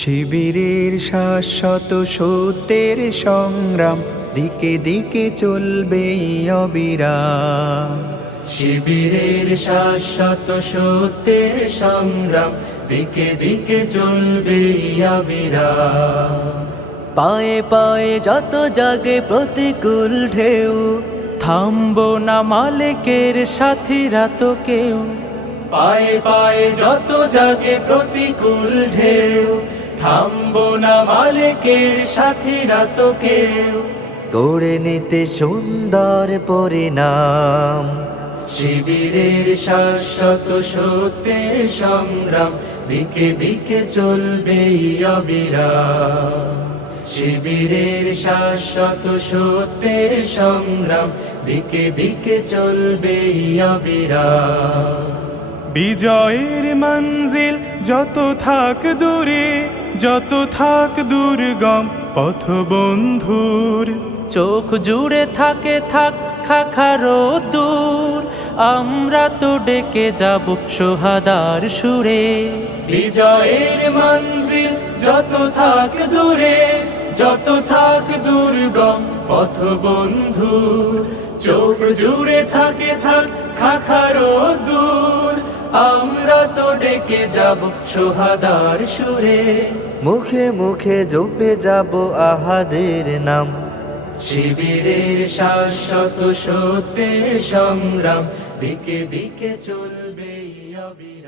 শিবিরের শাশ্বত সত্যের সংগ্রাম দিকে দিকে চলবে অবিরাম। শিবিরের শাশ্বত সত্যের সংগ্রাম দিকে দিকে চলবে অবিরাম। পায়ে পায়ে যত জাগে প্রতিকূল ঢেউ, থামবো না মালিকের সাথীরা তো কেউ। পায়ে পায়ে যত জাগে প্রতিকূল ঢেউ, থামবো না মালিকের সাথীরা তো কেউ। গড়ে নিতে সুন্দর পরিণাম। শিবিরের শাশ্বত সত্যের সংগ্রাম দিকে দিকে চলবে অবিরাম। শিবিরের শাশ্বত সত্যের সংগ্রাম দিকে দিকে চলবে অবিরাম। বিজয়ের মঞ্জিল যত থাক দূরে, যত থাক দুর্গম পথ বন্ধুর, চোখ জুড়ে থাকে থাক খাখারো দূর, আমরা তো ডেকে যাব সোহাদার সুরে। বিজয়ের মঞ্জিল যত থাক দূরে, যত থাক দুর্গম পথ বন্ধুর, চোখ জুড়ে থাকে থাক খাখারো দূর, আমরা তো ডেকে যাব সোহাদার সুরে। মুখে মুখে জপে যাব আহাদের নাম। শিবিরের শাশ্বত সত্যের সংগ্রাম দিকে দিকে চলবে অবিরাম।